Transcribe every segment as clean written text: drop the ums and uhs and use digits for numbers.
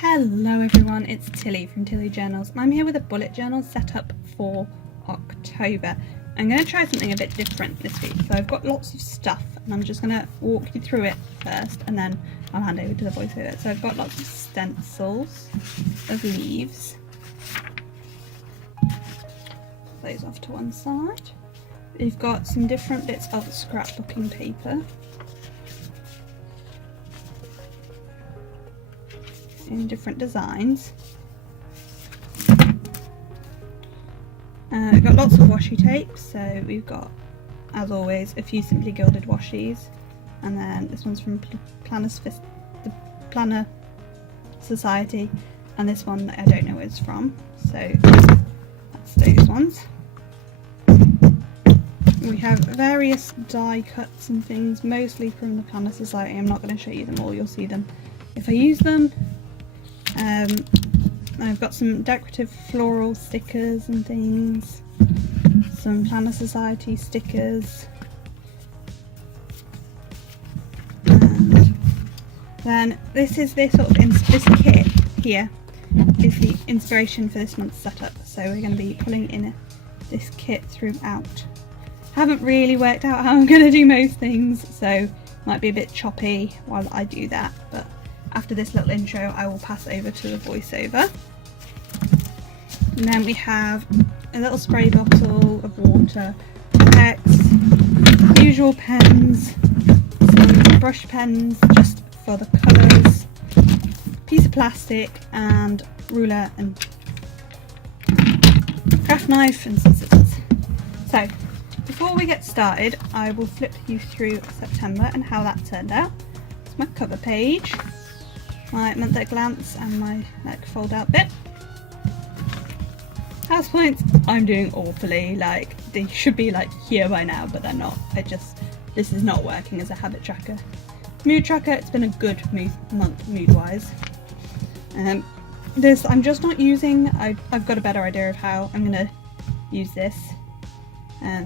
Hello everyone, it's Tilly from Tilly Journals and I'm here with a bullet journal set up for October. I'm going to try something a bit different this week. So I've got lots of stuff and I'm just going to walk you through it first and then I'll hand over to the voiceover. So I've got lots of stencils of leaves. Put those off to one side. We've got some different bits of scrapbooking paper. In different designs. We've got lots of washi tape, so we've got, as always, a few Simply Gilded washies, and then this one's from the Planner Society, and this one I don't know where it's from, so that's those ones. We have various die cuts and things, mostly from the Planner Society. I'm not going to show you them all, you'll see them if I use them. I've got some decorative floral stickers and things, some Planner Society stickers, and then this kit here is the inspiration for this month's setup. So we're going to be pulling in this kit throughout. Haven't really worked out how I'm going to do most things, so might be a bit choppy while I do that, but after this little intro I will pass over to the voiceover. And then we have a little spray bottle of water, text, usual pens, some brush pens just for the colours, piece of plastic and ruler and craft knife and some scissors. So before we get started I will flip you through September and how that turned out. It's my cover page, my month at a glance and my fold out bit. House points, I'm doing awfully, they should be here by now, but they're not. This is not working as a habit tracker. Mood tracker, it's been a good month mood wise. This I'm just not using. I've got a better idea of how I'm gonna use this.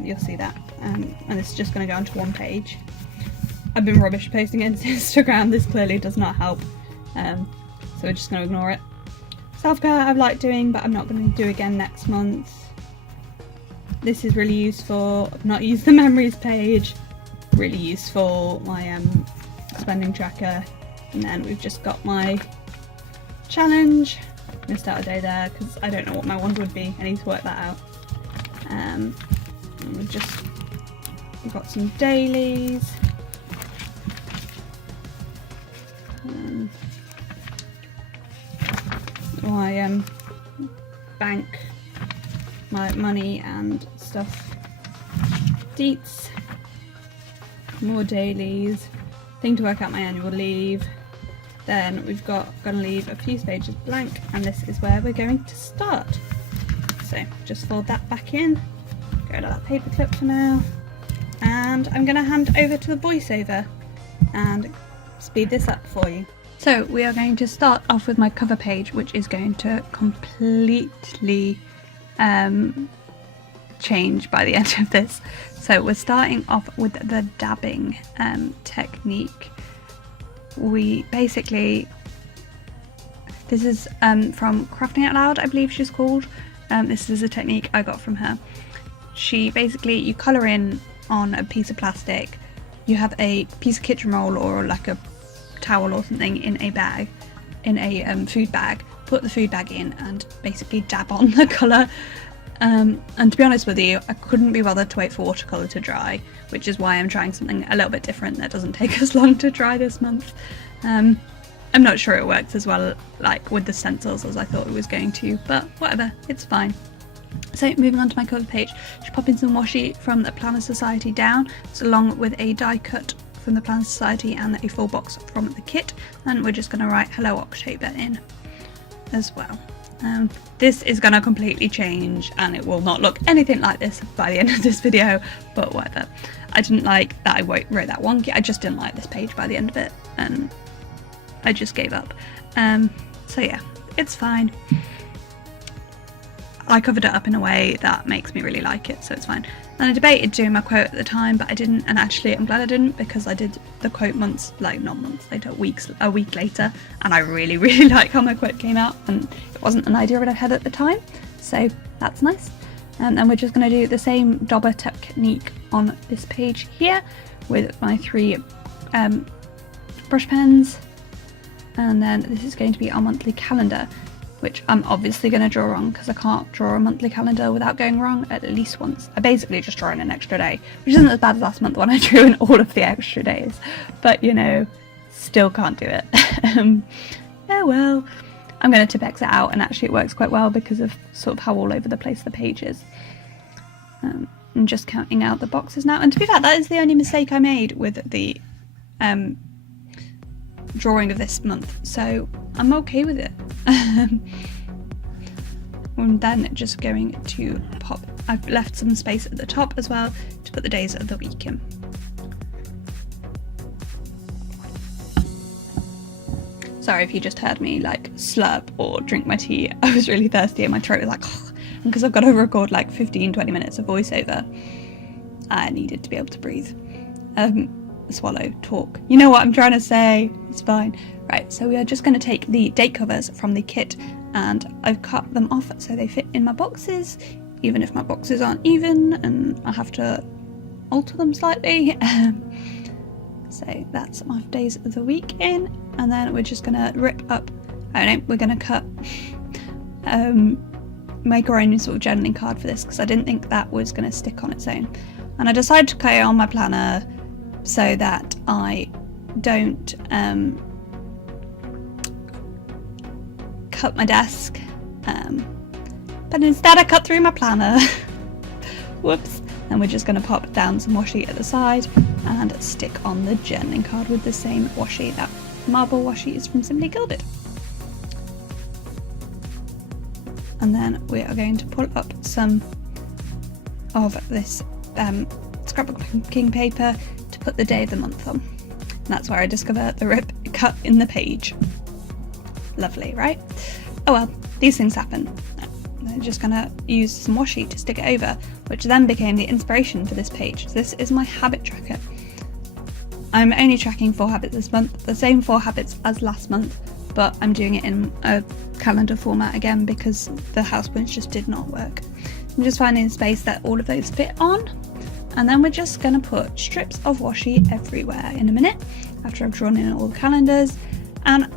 You'll see that. And it's just gonna go onto one page. I've been rubbish posting it to Instagram, this clearly does not help. So we're just going to ignore it. Self-care I've liked doing, but I'm not going to do again next month. This is really useful. I've not used the memories page. Really useful. My spending tracker. And then we've just got my challenge. I'm going to start a day there because I don't know what my wand would be. I need to work that out. And we've got some dailies. My bank, my money and stuff, deets, more dailies, thing to work out my annual leave. Then we've going to leave a few pages blank, and this is where we're going to start. So just fold that back in, go to that paper clip for now, and I'm going to hand over to the voiceover and speed this up for you. So we are going to start off with my cover page, which is going to completely change by the end of this. So we're starting off with the dabbing technique. We basically, this is from Crafting Out Loud, I believe she's called. This is a technique I got from her. You colour in on a piece of plastic, you have a piece of kitchen roll or like a towel or something in a bag, in a food bag, put the food bag in and basically dab on the colour. And to be honest with you, I couldn't be bothered to wait for watercolour to dry, which is why I'm trying something a little bit different that doesn't take as long to dry this month. I'm not sure it works as well with the stencils as I thought it was going to, but whatever, it's fine. So moving on to my cover page, just pop in some washi from the Planner Society down, so along with a die cut from the Planner Society and a full box from the kit, and we're just going to write Hello October in as well. This is going to completely change and it will not look anything like this by the end of this video, but whatever. I didn't like that I wrote that wonky, I just didn't like this page by the end of it and I just gave up. So yeah, it's fine. I covered it up in a way that makes me really like it, so it's fine. And I debated doing my quote at the time, but I didn't, and actually I'm glad I didn't, because I did the quote not months later, a week later, and I really, really like how my quote came out, and it wasn't an idea that I had at the time, so that's nice. And we're just going to do the same dauber technique on this page here with my 3 brush pens, and then this is going to be our monthly calendar, which I'm obviously going to draw wrong because I can't draw a monthly calendar without going wrong at least once. I basically just draw in an extra day, which isn't as bad as last month when I drew in all of the extra days, but you know, still can't do it. Oh well. I'm going to tip exit out, and actually it works quite well because of sort of how all over the place the page is. I'm just counting out the boxes now, and to be fair, that is the only mistake I made with the drawing of this month, so I'm okay with it. And then just going to pop, I've left some space at the top as well to put the days of the week in. Sorry if you just heard me like slurp or drink my tea. I was really thirsty and my throat was like, because I've got to record like 15-20 minutes of voiceover, I needed to be able to breathe. Swallow, talk. You know what I'm trying to say, it's fine. Right, so we are just going to take the date covers from the kit, and I've cut them off so they fit in my boxes, even if my boxes aren't even and I have to alter them slightly. So that's my days of the week in, and then we're just going to rip up, we're going to cut, make our own sort of journaling card for this because I didn't think that was going to stick on its own. And I decided to cut it on my planner so that I don't cut my desk, but instead I cut through my planner. Whoops. And we're just going to pop down some washi at the side and stick on the journaling card with the same washi. That marble washi is from Simply Gilded. And then we are going to pull up some of this scrapbooking paper to put the day of the month on. And that's where I discover the rip cut in the page. Lovely, right? Oh well, these things happen. I'm just going to use some washi to stick it over, which then became the inspiration for this page. This is my habit tracker. I'm only tracking 4 habits this month, the same 4 habits as last month, but I'm doing it in a calendar format again because the house prints just did not work. I'm just finding a space that all of those fit on, and then we're just going to put strips of washi everywhere in a minute after I've drawn in all the calendars. And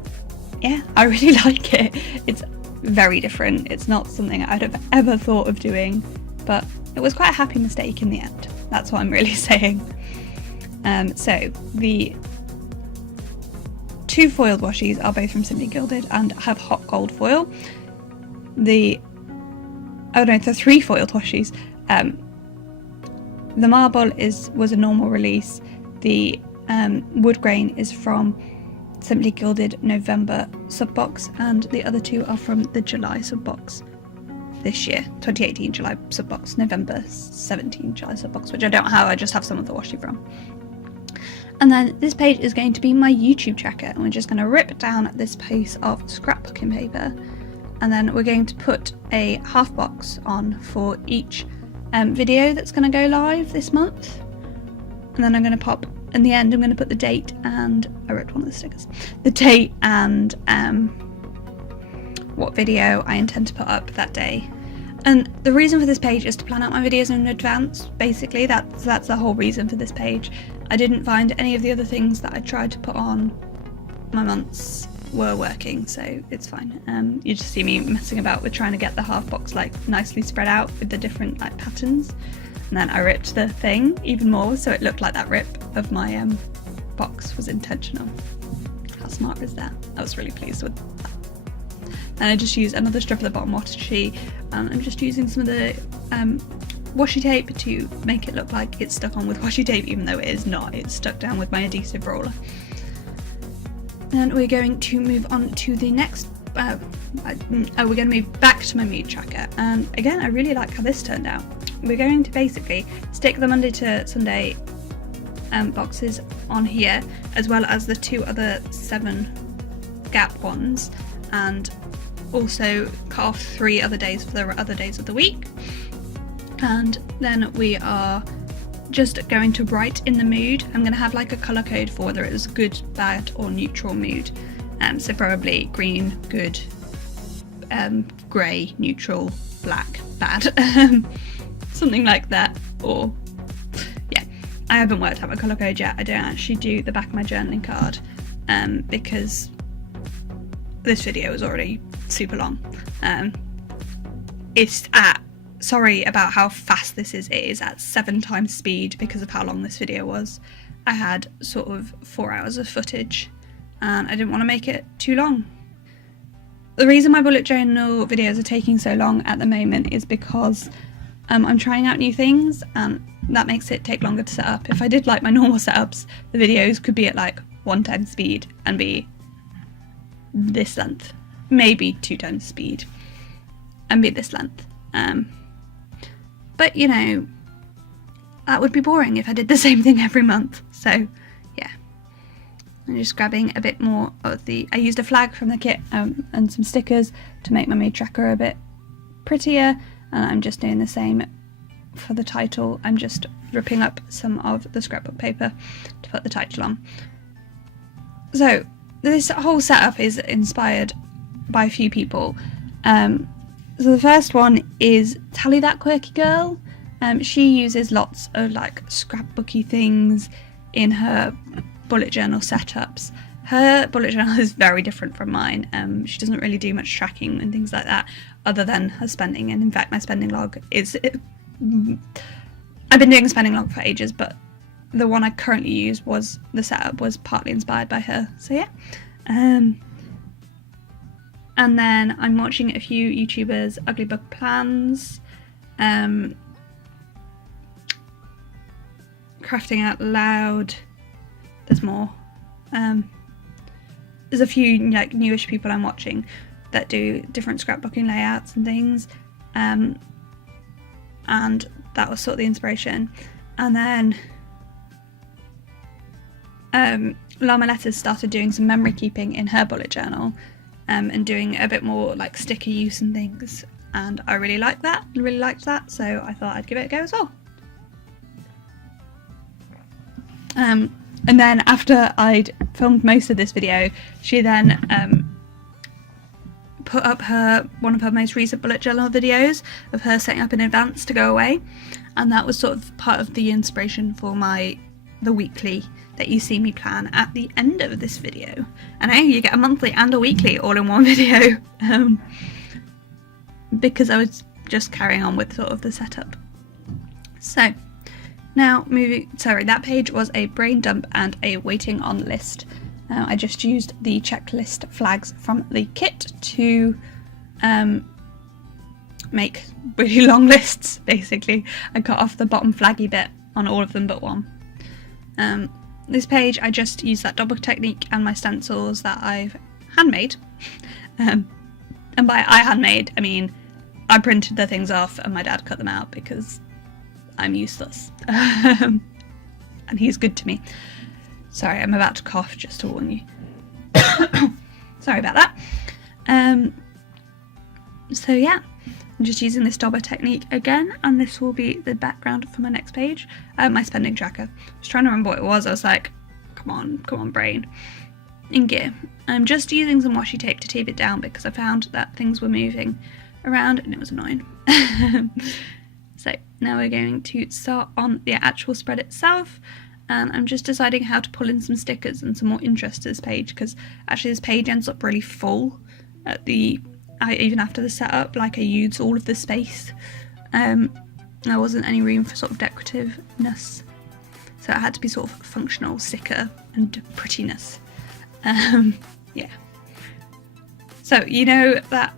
yeah, I really like it. It's very different. It's not something I'd have ever thought of doing, but it was quite a happy mistake in the end. That's what I'm really saying. So the 2 foiled washis are both from Simply Gilded and have hot gold foil. The 3 foiled washis. The marble was a normal release. The wood grain is from Simply Gilded November subbox, and the other 2 are from the July subbox this year, 2018 July subbox, November 17 July subbox, which I don't have, I just have some of the washi from. And then this page is going to be my YouTube tracker, and we're just going to rip down this piece of scrapbooking paper, and then we're going to put a half box on for each video that's going to go live this month. And then I'm going to pop, in the end, I'm going to put the date, and I ripped one of the stickers, the date and what video I intend to put up that day. And the reason for this page is to plan out my videos in advance. Basically, that's the whole reason for this page. I didn't find any of the other things that I tried to put on my months were working, so it's fine. You just see me messing about with trying to get the half box like nicely spread out with the different like patterns. And then I ripped the thing even more so it looked like that rip of my box was intentional. How smart is that? I was really pleased with that. And I just used another strip of the bottom washi, and I'm just using some of the washi tape to make it look like it's stuck on with washi tape, even though it is not. It's stuck down with my adhesive roller. And we're going to move on to the next, we're going to move back to my mood tracker. And again, I really like how this turned out. We're going to basically stick the Monday to Sunday boxes on here, as well as the 2 other 7 gap ones, and also cut off 3 other days for the other days of the week. And then we are just going to write in the mood. I'm going to have like a colour code for whether it was good, bad or neutral mood. So probably green, good, grey, neutral, black, bad, something like that. Or yeah, I haven't worked out my colour code yet. I don't actually do the back of my journaling card because this video is already super long. Sorry about how fast this is. It is at 7 times speed because of how long this video was. I had sort of 4 hours of footage and I didn't want to make it too long. The reason my bullet journal videos are taking so long at the moment is because I'm trying out new things and that makes it take longer to set up. If I did like my normal setups, the videos could be at like 1 times speed and be this length, maybe 2 times speed and be this length. But you know, that would be boring if I did the same thing every month. So yeah, I'm just grabbing a bit more of I used a flag from the kit and some stickers to make my mood tracker a bit prettier, and I'm just doing the same for the title. I'm just ripping up some of the scrapbook paper to put the title on. So this whole setup is inspired by a few people. So the first one is Tally That Quirky Girl. She uses lots of like scrapbooky things in her bullet journal setups. Her bullet journal is very different from mine. She doesn't really do much tracking and things like that other than her spending, and in fact my spending log is... I've been doing a spending log for ages, but the one I currently use the setup was partly inspired by her, so yeah. And then I'm watching a few YouTubers, Ugly Book Plans, Crafting Out Loud, there's more. There's a few like newish people I'm watching that do different scrapbooking layouts and things, and that was sort of the inspiration. And then Llama Letters started doing some memory keeping in her bullet journal, and doing a bit more like sticker use and things, and I really liked that, so I thought I'd give it a go as well. And then after I'd filmed most of this video, she then put up one of her most recent bullet journal videos of her setting up in advance to go away, and that was sort of part of the inspiration for the weekly that you see me plan at the end of this video. And now you get a monthly and a weekly all in one video, because I was just carrying on with sort of the setup. So now that page was a brain dump and a waiting on list. I just used the checklist flags from the kit to make really long lists, basically. I cut off the bottom flaggy bit on all of them but one. This page I just used that double technique and my stencils that I've handmade. And by I handmade, I mean I printed the things off and my dad cut them out because I'm useless. And he's good to me. Sorry, I'm about to cough, just to warn you. Sorry about that. So yeah, I'm just using this dauber technique again, and this will be the background for my next page. My spending tracker. I was trying to remember what it was. I was like, come on brain. In gear. I'm just using some washi tape to tape it down because I found that things were moving around and it was annoying. So now we're going to start on the actual spread itself, and I'm just deciding how to pull in some stickers and some more interest to this page, because actually this page ends up really full even after the setup. Like I used all of the space. There wasn't any room for sort of decorativeness, so it had to be sort of functional sticker and prettiness. Yeah. So you know that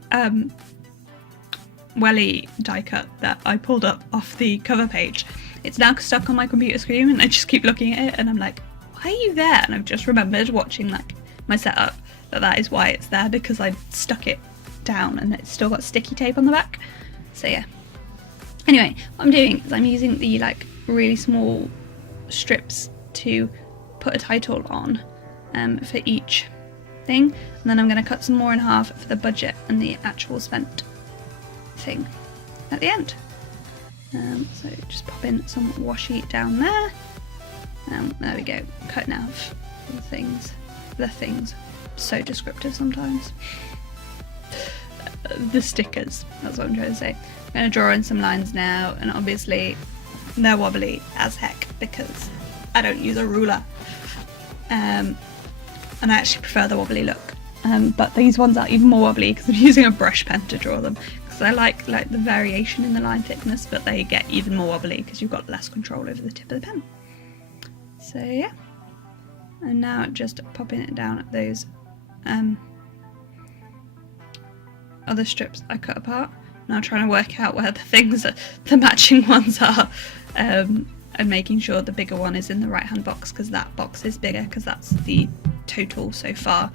welly die cut that I pulled up off the cover page? It's now stuck on my computer screen and I just keep looking at it and I'm like, why are you there? And I've just remembered watching like my setup that is why it's there, because I stuck it down and it's still got sticky tape on the back. So yeah. Anyway, what I'm doing is I'm using the like really small strips to put a title on for each thing, and then I'm going to cut some more in half for the budget and the actual spent thing at the end. So just pop in some washi down there. There we go, cutting out the things, so descriptive sometimes. The stickers, that's what I'm trying to say. I'm going to draw in some lines now, and obviously they're wobbly as heck because I don't use a ruler. And I actually prefer the wobbly look. But these ones are even more wobbly because I'm using a brush pen to draw them. Because I like the variation in the line thickness, but they get even more wobbly because you've got less control over the tip of the pen. So yeah. And now just popping it down at those other strips I cut apart. Now trying to work out where the matching ones are, and making sure the bigger one is in the right hand box because that box is bigger because that's the total so far.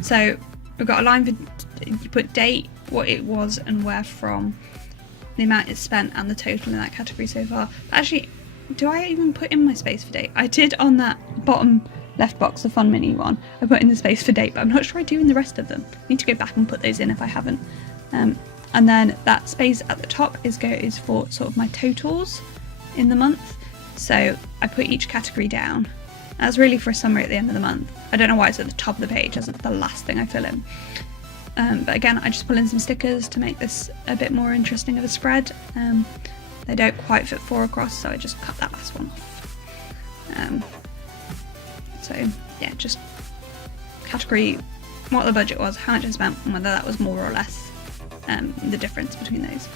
So we've got a line for, you put date, what it was and where from, the amount it's spent and the total in that category so far. But actually, do I even put in my space for date? I did on that bottom left box, the fun mini one. I put in the space for date, but I'm not sure I do in the rest of them. I need to go back and put those in if I haven't. And then that space at the top is for sort of my totals in the month. So I put each category down. That's really for a summary at the end of the month. I don't know why it's at the top of the page as the last thing I fill in. But again, I just pull in some stickers to make this a bit more interesting of a spread. They don't quite fit 4 across, so I just cut that last one off. So yeah, just category, what the budget was, how much I spent, and whether that was more or less the difference between those.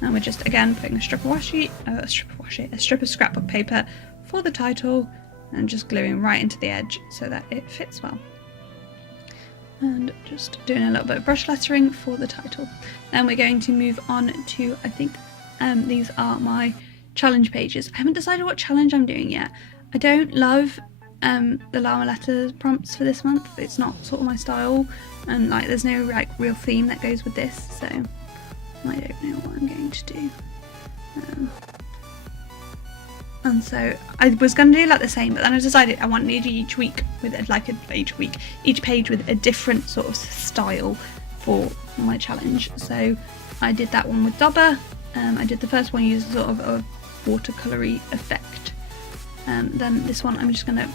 And we're just again putting a strip of scrapbook paper for the title and just gluing right into the edge so that it fits well. And just doing a little bit of brush lettering for the title. Then we're going to move on to, I think these are my challenge pages. I haven't decided what challenge I'm doing yet. I don't love the llama letter prompts for this month. It's not sort of my style, and there's no real theme that goes with this, so I don't know what I'm going to do. And so I was going to do the same, but then I decided I wanted each week with each page with a different sort of style for my challenge. So I did that one with Dobber. I did the first one using sort of a watercolory effect. Then this one I'm just going to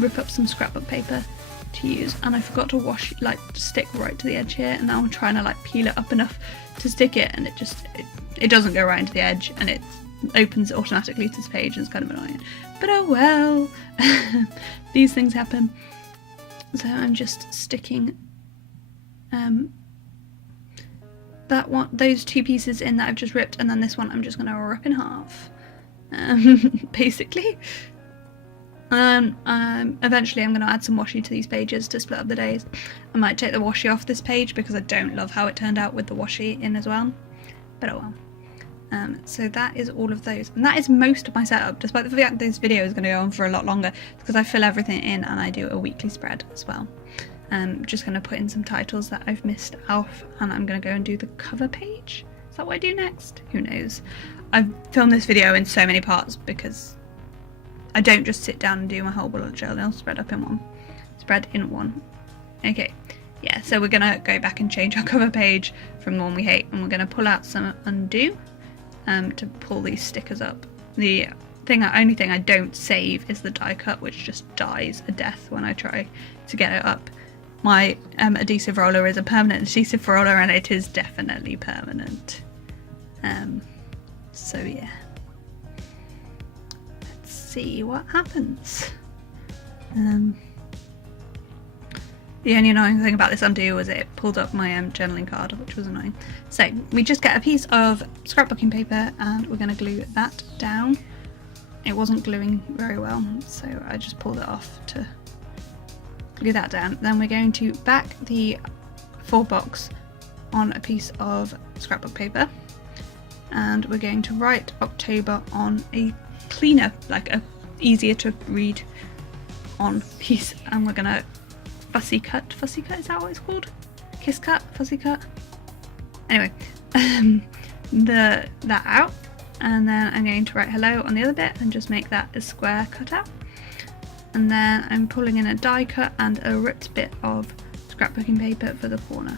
rip up some scrapbook paper to use, and I forgot to wash stick right to the edge here, and now I'm trying to peel it up enough to stick it, and it doesn't go right into the edge, and it opens automatically to this page, and it's kind of annoying, but oh well. These things happen. So I'm just sticking those 2 pieces in that I've just ripped, and then this one I'm just going to rip in half, basically. Eventually I'm going to add some washi to these pages to split up the days. I might take the washi off this page because I don't love how it turned out with the washi in as well, but oh well. So that is all of those, and that is most of my setup, despite the fact this video is going to go on for a lot longer because I fill everything in and I do a weekly spread as well. Just going to put in some titles that I've missed off, and I'm going to go and do the cover page. Is that what I do next? Who knows? I've filmed this video in so many parts because I don't just sit down and do my whole bullet journal spread in one. Okay, yeah, so we're going to go back and change our cover page from the one we hate, and we're going to pull out some undo to pull these stickers up. The only thing I don't save is the die cut, which just dies a death when I try to get it up. My adhesive roller is a permanent adhesive roller, and it is definitely permanent. So yeah, let's see what happens. The only annoying thing about this undo was it pulled up my journaling card, which was annoying. So we just get a piece of scrapbooking paper and we're going to glue that down. It wasn't gluing very well, so I just pulled it off to glue that down. Then we're going to back the 4 box on a piece of scrapbook paper, and we're going to write October on a cleaner, a easier to read on piece, and we're going to fussy cut, is that what it's called? Kiss cut, fussy cut? Anyway, that out, and then I'm going to write hello on the other bit and just make that a square cutout. And then I'm pulling in a die cut and a ripped bit of scrapbooking paper for the corner.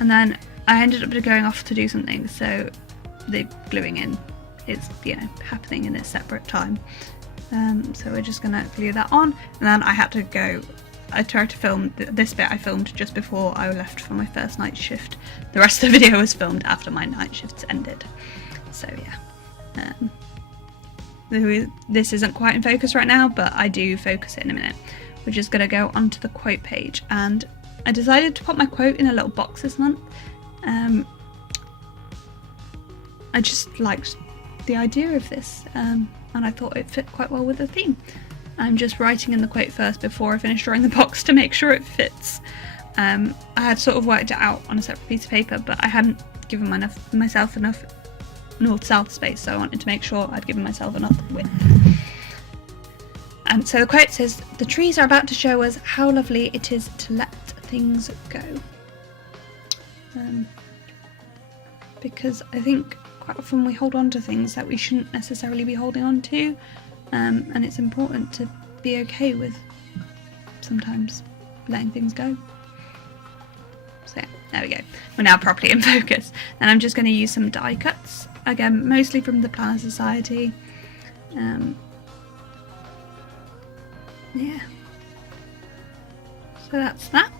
And then I ended up going off to do something, so the gluing in is, you know, happening in a separate time. So we're just gonna glue that on, and then I had to go. I tried to film this bit. I filmed just before I left for my first night shift. The rest of the video was filmed after my night shifts ended. So yeah, this isn't quite in focus right now, but I do focus it in a minute. We're just gonna go onto the quote page, and I decided to put my quote in a little box this month. I just liked the idea of this, and I thought it fit quite well with the theme. I'm just writing in the quote first before I finish drawing the box to make sure it fits. I had sort of worked it out on a separate piece of paper, but I hadn't given myself enough north-south space, so I wanted to make sure I'd given myself enough width. So the quote says, "The trees are about to show us how lovely it is to let things go." Because I think quite often we hold on to things that we shouldn't necessarily be holding on to. And it's important to be okay with sometimes letting things go. So yeah, there we go. We're now properly in focus. And I'm just going to use some die cuts, again, mostly from the Planner Society. Yeah. So that's that.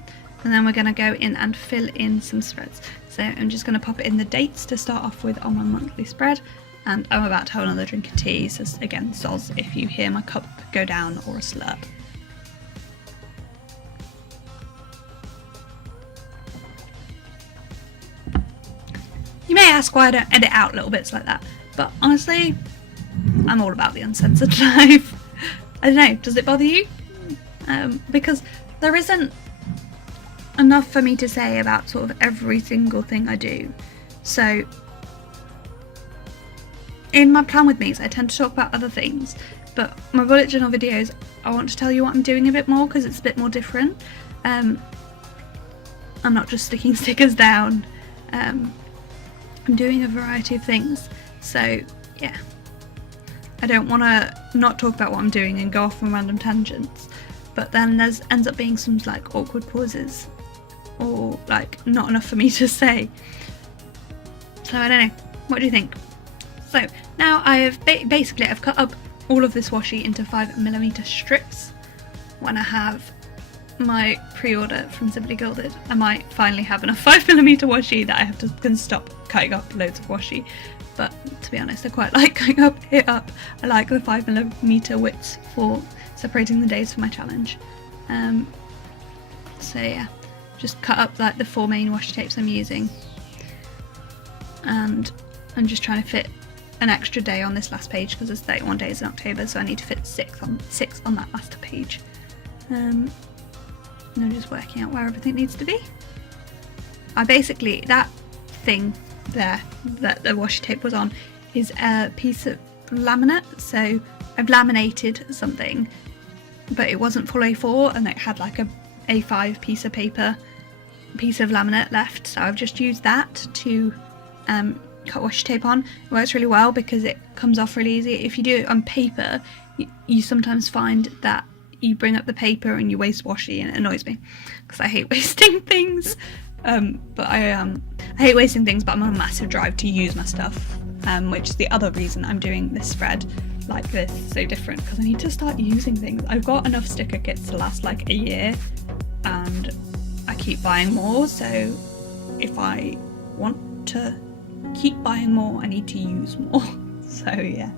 And then we're going to go in and fill in some spreads. So I'm just going to pop it in the dates to start off with on my monthly spread. And I'm about to have another drink of tea, so again, soz if you hear my cup go down or a slurp. You may ask why I don't edit out little bits like that, but honestly, I'm all about the uncensored life. I don't know, does it bother you? Because there isn't enough for me to say about sort of every single thing I do. So in my plan with me's, I tend to talk about other things, but my bullet journal videos, I want to tell you what I'm doing a bit more because it's a bit more different. I'm not just sticking stickers down. I'm doing a variety of things. So yeah, I don't want to not talk about what I'm doing and go off on random tangents, but then there's ends up being some like awkward pauses or like not enough for me to say. So I don't know. What do you think? So now I have basically I've cut up all of this washi into 5mm strips. When I have my pre-order from Simply Gilded, I might finally have enough 5mm washi that I have to can stop cutting up loads of washi. But to be honest, I quite like cutting it up. I like the 5mm widths for separating the days for my challenge. So yeah, just cut up like the 4 main washi tapes I'm using, and I'm just trying to fit an extra day on this last page because there's 31 days in October, so I need to fit 6 on that last page. And I'm just working out where everything needs to be. I basically, that thing there that the washi tape was on is a piece of laminate, so I've laminated something, but it wasn't full A4 and it had like a A5 piece of laminate left, so I've just used that to cut washi tape on. It works really well because it comes off really easy. If you do it on paper, you sometimes find that you bring up the paper and you waste washi, and it annoys me because I hate wasting things. But I hate wasting things, but I'm on a massive drive to use my stuff, which is the other reason I'm doing this spread like this so different, because I need to start using things. I've got enough sticker kits to last like a year and I keep buying more, so if I want to keep buying more, I need to use more. So yeah.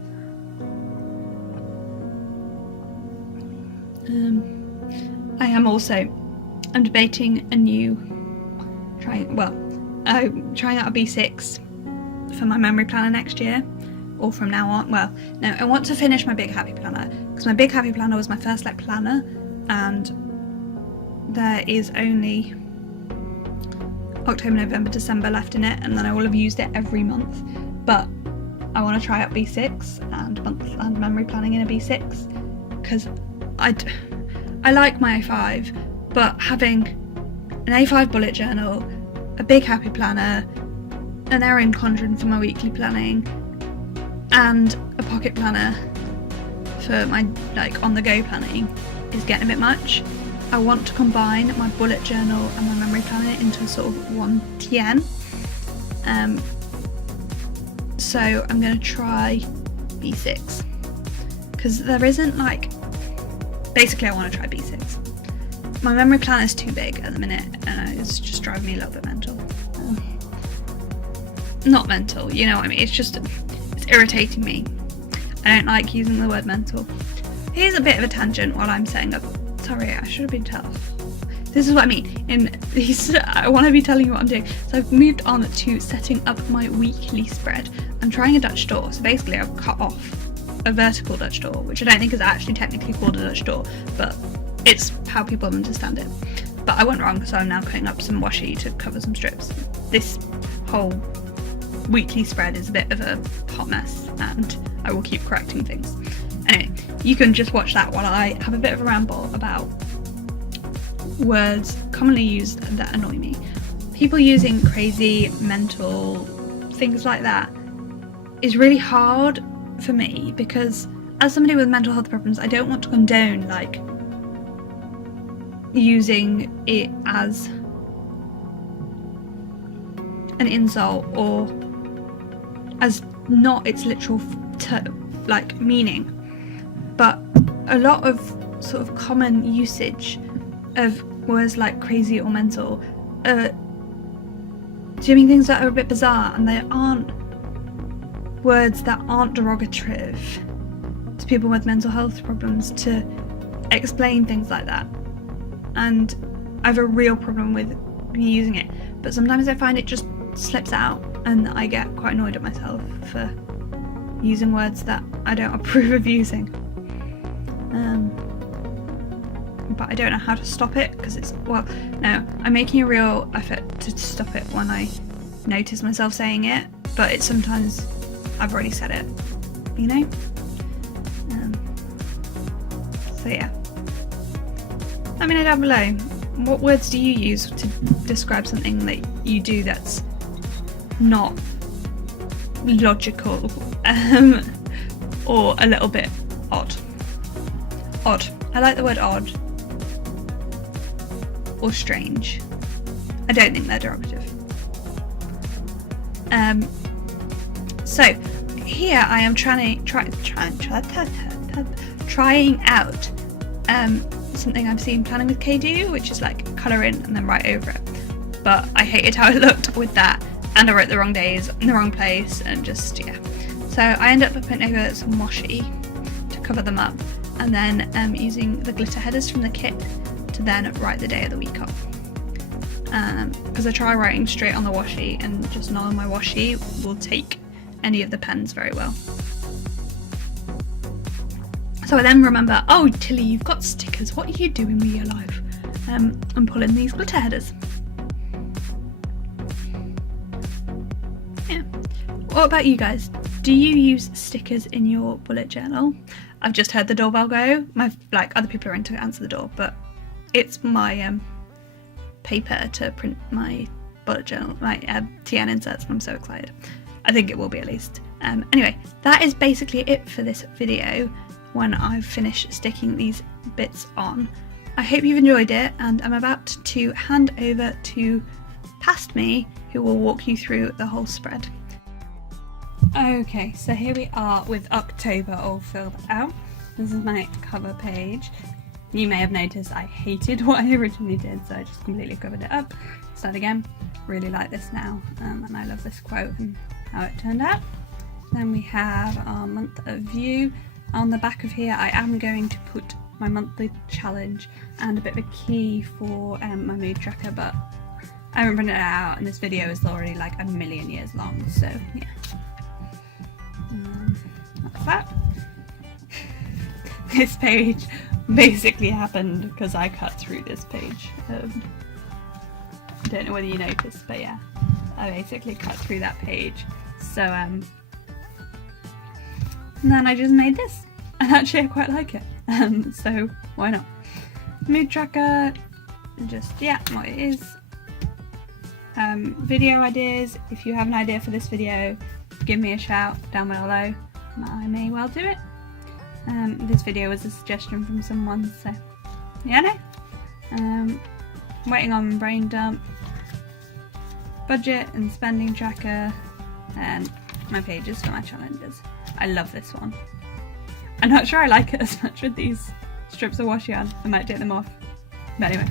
I'm debating a new trying out a B6 for my memory planner next year, or from now on. Well, no, I want to finish my Big Happy Planner because my Big Happy Planner was my first like planner, and there is only October, November, December left in it, and then I will have used it every month. But I want to try out B6 and memory planning in a B6 because I like my A5, but having an A5 bullet journal, a Big Happy Planner, an Erin Condren for my weekly planning, and a pocket planner for my like on the go planning is getting a bit much. I want to combine my bullet journal and my memory planner into sort of one TN. So I'm going to try B6 because there isn't like, basically I want to try B6. My memory plan is too big at the minute and it's just driving me a little bit mental. Not mental, you know what I mean, it's irritating me. I don't like using the word mental. Here's a bit of a tangent while I'm setting up. Sorry, I should have been told. This is what I mean. In these, I want to be telling you what I'm doing. So I've moved on to setting up my weekly spread. I'm trying a Dutch door. So basically I've cut off a vertical Dutch door, which I don't think is actually technically called a Dutch door, but it's how people understand it. But I went wrong, so I'm now cutting up some washi to cover some strips. This whole weekly spread is a bit of a hot mess and I will keep correcting things. Anyway, you can just watch that while I have a bit of a ramble about words commonly used that annoy me. People using crazy, mental, things like that is really hard for me because as somebody with mental health problems, I don't want to condone like using it as an insult or as not its literal like meaning, but a lot of sort of common usage of words like crazy or mental doing things that are a bit bizarre, and they aren't words that aren't derogatory to people with mental health problems to explain things like that. And I have a real problem with me using it, but sometimes I find it just slips out and I get quite annoyed at myself for using words that I don't approve of using. But I don't know how to stop it because I'm making a real effort to stop it when I notice myself saying it, but it's sometimes I've already said it, you know? So yeah. Let me know down below, what words do you use to describe something that you do that's not logical or a little bit odd? Odd. I like the word odd. Or strange. I don't think they're derogative. So here I am trying out something I've seen Planning with Kay do, which is like colour in and then write over it. But I hated how it looked with that, and I wrote the wrong days in the wrong place, and just yeah. So I ended up putting over some washi to cover them up, and then using the glitter headers from the kit to then write the day of the week off. Because I try writing straight on the washi, and just none of my washi will take any of the pens very well. So I then remember, oh Tilly, you've got stickers, what are you doing with your life? I'm pulling these glitter headers. Yeah. What about you guys? Do you use stickers in your bullet journal? I've just heard the doorbell go. Other people are in to answer the door, but it's my paper to print my bullet journal, my TN inserts, and I'm so excited. I think it will be at least. Anyway, that is basically it for this video when I've finished sticking these bits on. I hope you've enjoyed it, and I'm about to hand over to past me, who will walk you through the whole spread. Okay, so here we are with October all filled out. This is my cover page. You may have noticed I hated what I originally did, so I just completely covered it up. Start again. Really like this now, and I love this quote and how it turned out. Then we have our month of view. On the back of here I am going to put my monthly challenge and a bit of a key for my mood tracker, but I haven't printed it out and this video is already like a million years long, so yeah. That's that. This page basically happened because I cut through this page. I don't know whether you noticed, but yeah, I basically cut through that page. So and then I just made this, and actually I quite like it, so why not? Mood tracker, just yeah, what it is. Video ideas, if you have an idea for this video, give me a shout down below and I may well do it. This video was a suggestion from someone, so yeah, no. Waiting on brain dump, budget and spending tracker, and my pages for my challenges. I love this one. I'm not sure I like it as much with these strips of washi on. I might take them off. But anyway,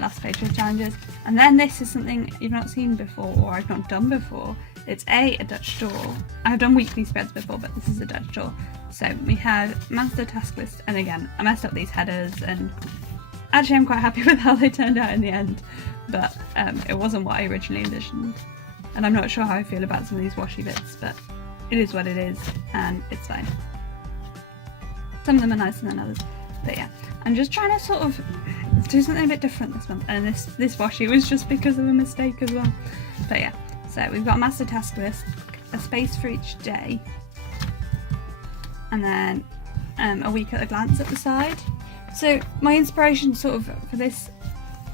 last page for challenges. And then this is something you've not seen before, or I've not done before. It's a Dutch door. I've done weekly spreads before, but this is a Dutch door. So we had master task list, and again, I messed up these headers, and actually I'm quite happy with how they turned out in the end, but it wasn't what I originally envisioned. And I'm not sure how I feel about some of these washi bits, but it is what it is, and it's fine. Some of them are nicer than others, but yeah. I'm just trying to sort of do something a bit different this month, and this washi was just because of a mistake as well. But yeah, so we've got a master task list, a space for each day, and then a week at a glance at the side. So my inspiration sort of for this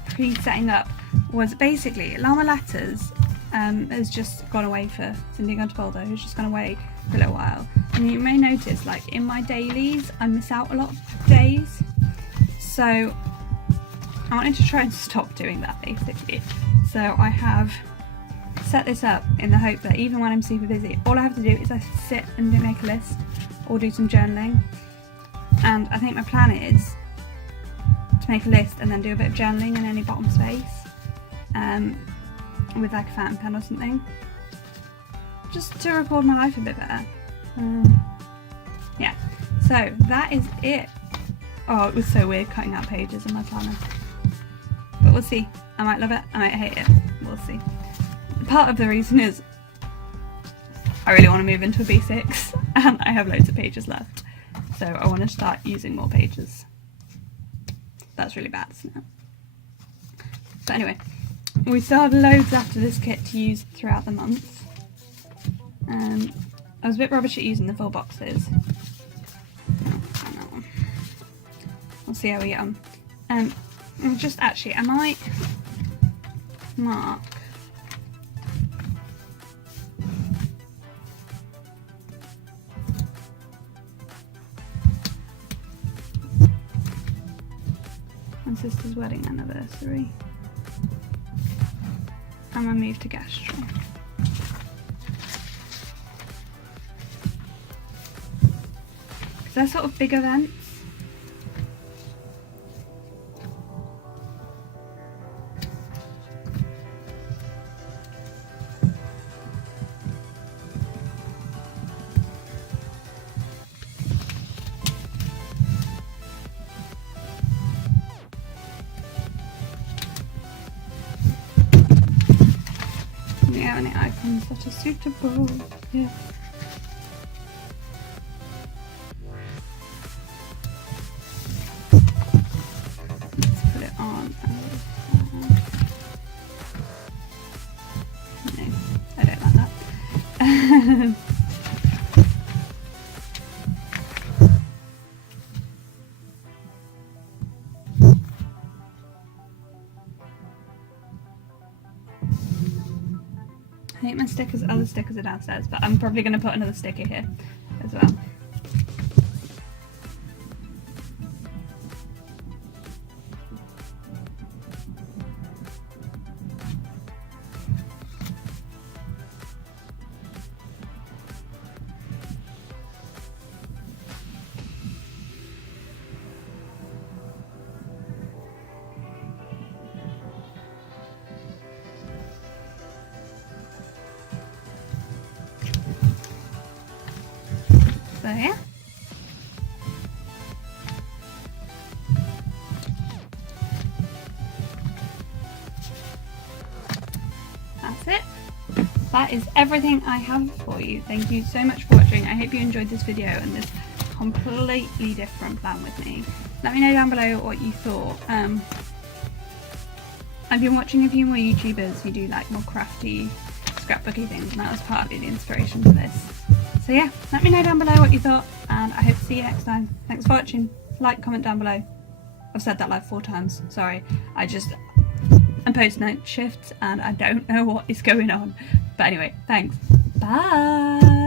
pre-setting up was basically Llama Letters has just gone away for Cindy Gunterboldo, who's just gone away for a little while. And you may notice, like in my dailies, I miss out a lot of days. So I wanted to try and stop doing that basically. So I have set this up in the hope that even when I'm super busy, all I have to do is I sit and make a list or do some journaling. And I think my plan is to make a list and then do a bit of journaling in any bottom space with like a fountain pen or something, just to record my life a bit better. Yeah, so that is it. Oh, it was so weird cutting out pages in my planner, but we'll see. I might love it, I might hate it, we'll see. Part of the reason is I really want to move into a B6 and I have loads of pages left, so I want to start using more pages. That's really bad, isn't it? But anyway, we still have loads after this kit to use throughout the month. I was a bit rubbish at using the full boxes. We'll see how we get on. Just actually, I might mark my sister's wedding anniversary and my move to Gastro. Because they're sort of big events. Do you have any icons that are suitable? Yeah. Let's put it on. No, I don't like that. I think my other stickers are downstairs, but I'm probably going to put another sticker here as well. So yeah. That's it. That is everything I have for you. Thank you so much for watching. I hope you enjoyed this video and this completely different plan with me. Let me know down below what you thought. I've been watching a few more YouTubers who do like more crafty, scrapbooky things, and that was partly the inspiration for this. So yeah, let me know down below what you thought, and I hope to see you next time. Thanks for watching. Like, comment down below. I've said that like 4 times, sorry. I'm post night shifts and I don't know what is going on. But anyway, thanks. Bye!